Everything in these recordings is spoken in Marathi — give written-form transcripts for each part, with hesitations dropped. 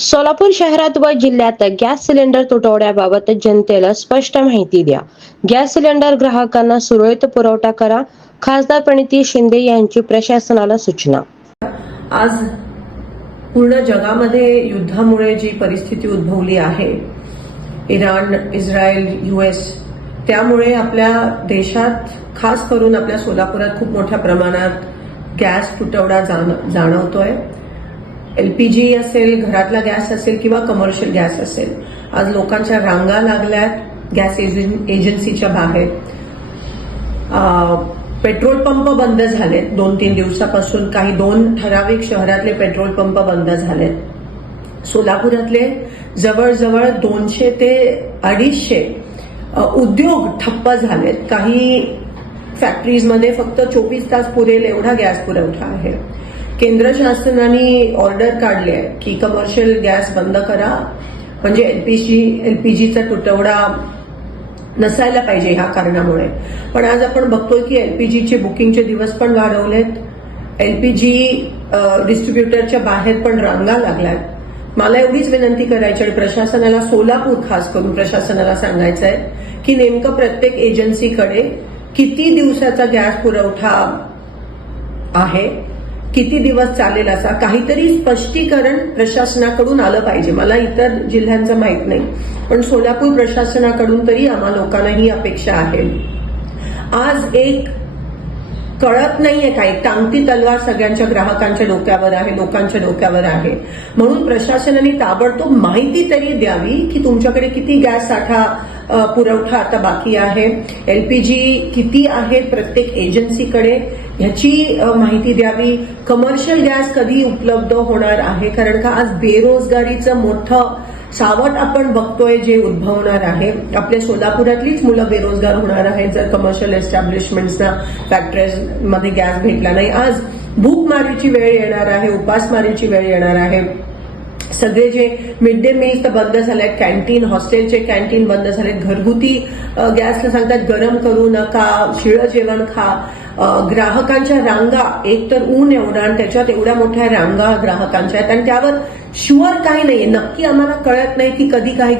सोलापूर शहरात व जिल्ह्यात गॅस सिलेंडर तुटवड्याबाबत जनतेला स्पष्ट माहिती द्या. गॅस सिलेंडर ग्राहकांना सुरळीत पुरवठा करा. खासदार प्रणिती शिंदे यांची प्रशासनाला सूचना. आज पूर्ण जगामध्ये युद्धामुळे जी परिस्थिती उद्भवली आहे, इराण, इस्रायल, US, त्यामुळे आपल्या देशात खास करून आपल्या सोलापुरात खूप मोठ्या प्रमाणात गॅस तुटवडा जाणवतोय. LPG असेल, घरातला गॅस असेल किंवा कमर्शियल गॅस असेल, आज लोकांच्या रांगा लागल्यात गॅस एजन्सीच्या बाहेर. पेट्रोल पंप बंद झालेत 2-3 दिवसापासून. काही 2 ठराविक शहरातले पेट्रोल पंप बंद झालेत. सोलापुरातले जवळजवळ 200 ते 250 उद्योग ठप्प झालेत. काही फॅक्टरीजमध्ये फक्त 24 तास पुरेल एवढा गॅस पुरवठा आहे. केंद्र शासनाने ऑर्डर काढली आहे की कमर्शियल गॅस बंद करा, म्हणजे LPGचा तुटवडा नसायला पाहिजे ह्या कारणामुळे. पण आज आपण बघतोय की LPGचे बुकिंगचे दिवस पण वाढवलेत. LPG डिस्ट्रीब्युटरच्या बाहेर पण रांगा लागल्यात. मला एवढीच विनंती करायची आणि प्रशासनाला, सोलापूर खास करून प्रशासनाला सांगायचं आहे की नेमकं प्रत्येक एजन्सीकडे किती दिवसाचा गॅस पुरवठा आहे, किती दिवस चालेल, असा काहीतरी स्पष्टीकरण प्रशासनाकडून आलं पाहिजे. मला इतर जिल्ह्यांचं माहित नाही, पण सोलापूर प्रशासनाकडून तरी आम्हा लोकांना ही अपेक्षा आहे. आज एक कळत नाहीये, काही टांगती तलवार सगळ्यांच्या ग्राहकांच्या डोक्यावर आहे, लोकांच्या डोक्यावर आहे. म्हणून प्रशासनाने ताबडतोब माहिती तरी द्यावी की तुमच्याकडे किती गॅस साठा पुरवठा आता बाकी आहे, LPG किती आहे प्रत्येक एजन्सीकडे, ह्याची माहिती द्यावी. कमर्शियल गॅस कधी उपलब्ध होणार आहे, कारण का आज बेरोजगारीचं मोठं सावट आपण बघतोय जे उद्भवणार आहे. आपल्या सोलापुरातलीच मुलं बेरोजगार होणार आहेत जर कमर्शियल एस्टॅब्लिशमेंट्सना, फॅक्टरीजमध्ये गॅस भेटला नाही. आज भूकमारीची वेळ येणार आहे, उपासमारीची वेळ येणार आहे. सगळे जे मिड डे मील्स तर बंद झालेत, कॅन्टीन, हॉस्टेलचे कॅन्टीन बंद झालेत. घरगुती गॅसला सांगतात गरम करू नका, शिळं जेवण खा. ग्राहकांच्या रांगा, एक तर ऊन एवढा आणि त्याच्यात एवढ्या मोठ्या रांगा ग्राहकांच्या आहेत आणि त्यावर शुअर काही नाहीये. नक्की आम्हाला कळत नाही की कधी काही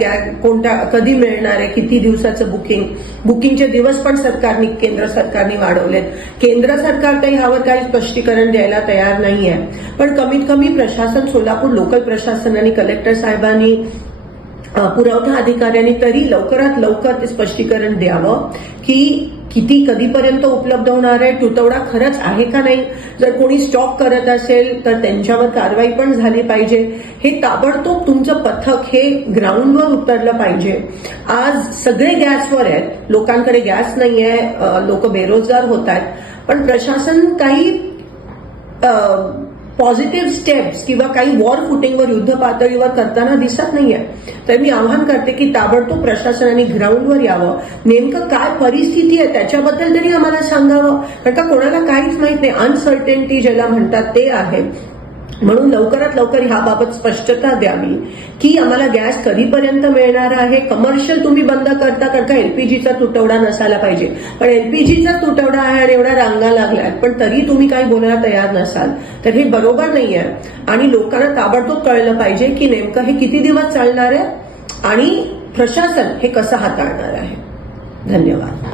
कधी मिळणार आहे, किती दिवसाचं बुकिंगचे दिवस पण केंद्र सरकारने वाढवलेत. केंद्र सरकार काही ह्यावर काही स्पष्टीकरण द्यायला तयार नाहीये. पण कमीत कमी प्रशासन, सोलापूर लोकल प्रशासनाने, कलेक्टर साहेबांनी, पुरवठा अधिकाऱ्यांनी तरी लवकरात लवकर ते स्पष्टीकरण द्यावं की किती कधीपर्यंत उपलब्ध होणार आहे, तुटवडा खरंच आहे का नाही. जर कोणी स्टॉक करत असेल तर त्यांच्यावर कारवाई पण झाली पाहिजे. हे ताबडतोब तुमचं पथक हे ग्राउंडवर उतरलं पाहिजे. आज सगळे गॅसवर आहेत, लोकांकडे गॅस नाहीये, लोक बेरोजगार होत आहेत, पण प्रशासन काही पॉझिटिव्ह स्टेप्स किंवा काही वॉर फुटिंगवर, युद्ध पातळीवर करताना दिसत नाहीये. तर मी आवाहन करते की ताबडतोब प्रशासनाने ग्राउंडवर यावं. नेमकं काय परिस्थिती आहे त्याच्याबद्दल तरी आम्हाला सांगावं, कारण का कोणाला काहीच माहित नाही. अनसर्टेनिटी ज्याला म्हणतात ते आहे. म्हणून लवकरात लवकर ह्याबाबत स्पष्टता द्यावी की आम्हाला गॅस कधीपर्यंत मिळणार आहे. कमर्शियल तुम्ही बंद करता कारण का LPGचा तुटवडा नसायला पाहिजे, पण LPGचा तुटवडा आहे आणि एवढ्या रांगा लागल्यात, पण तरी तुम्ही काही बोलायला तयार नसाल तर हे बरोबर नाहीये. आणि लोकांना ताबडतोब कळलं पाहिजे की नेमकं हे किती दिवस चालणार आहे आणि प्रशासन हे कसं हाताळणार आहे. धन्यवाद.